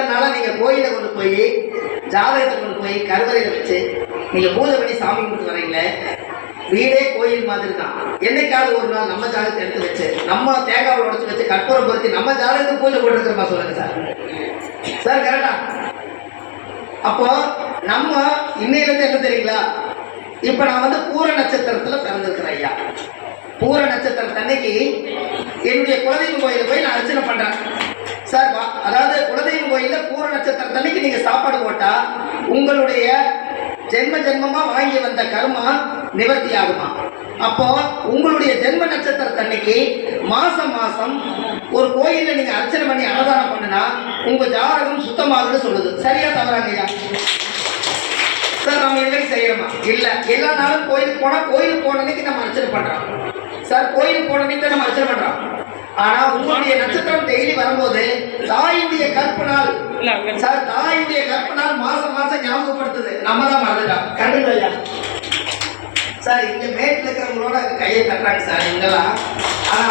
நீங்க கோயில கொண்டு போய் ஜாதகத்தை கொண்டு போய் கருவறையில வச்சு நீங்க பூஜை பண்ணி சாமி கும்பிட்டு வரீங்களே? வீடே கோயில் மாதிரி தான் என்னைக்காவது ஒரு நாள் நம்ம ஜாதகத்தை எடுத்து வச்சு நம்ம தேங்காவை உடச்சு வச்சு கற்பூரம் பொருத்தி நம்ம ஜாதகத்துக்கு பூஜை போட்டுருக்கிறோமா சொல்லுங்க சார். சார் கரெக்டா அப்போ நம்ம இன்னையில இருந்து என்ன தெரியுங்களா? இப்ப நான் வந்து பூர நட்சத்திரத்துல பிறந்திருக்கிறேன் ஐயா. பூர நட்சத்திரம் அன்னைக்கு என்னுடைய குலதெய்வம் கோயில் நீங்க சாப்பாடு போட்டா உங்களுடைய ஜென்ம ஜென்மமா வாங்கி வந்த கர்மா நிவர்த்தி ஆகுமா? அப்போ உங்களுடைய ஜென்ம நட்சத்திரத்து அன்னைக்கு மாசம் மாசம் ஒரு கோயில்ல நீங்க அர்ச்சனை பண்ணி அன்னதானம் பண்ணினா உங்க ஜாதகம் சுத்தமாகுன்னு சொல்லுது. சரியா தவறாங்க ஐயா? சார் நம்ம என்னைக்கு செய்யறோமா இல்ல. எல்லா நாளும் கோயிலுக்கு போனா கோயிலுக்கு போன நம்ம அர்ச்சனை பண்றோம். சார் கோயிலுக்கு போன நம்ம அர்ச்சனை பண்றோம். ஆனா உங்களுடைய நட்சத்திரம் டெய்லி வரும்போது தாயுடைய கற்பனால் சார் தாயுடைய கற்பனால் மாசம் மாசம் ஞாபகப்படுத்துது. நம்ம தான் மறந்துட்டோம். ஐயா சார் இங்க மேட்ல இருக்கிறவங்களோட கையை தட்டுறாங்க சார் இங்கெல்லாம். ஆனா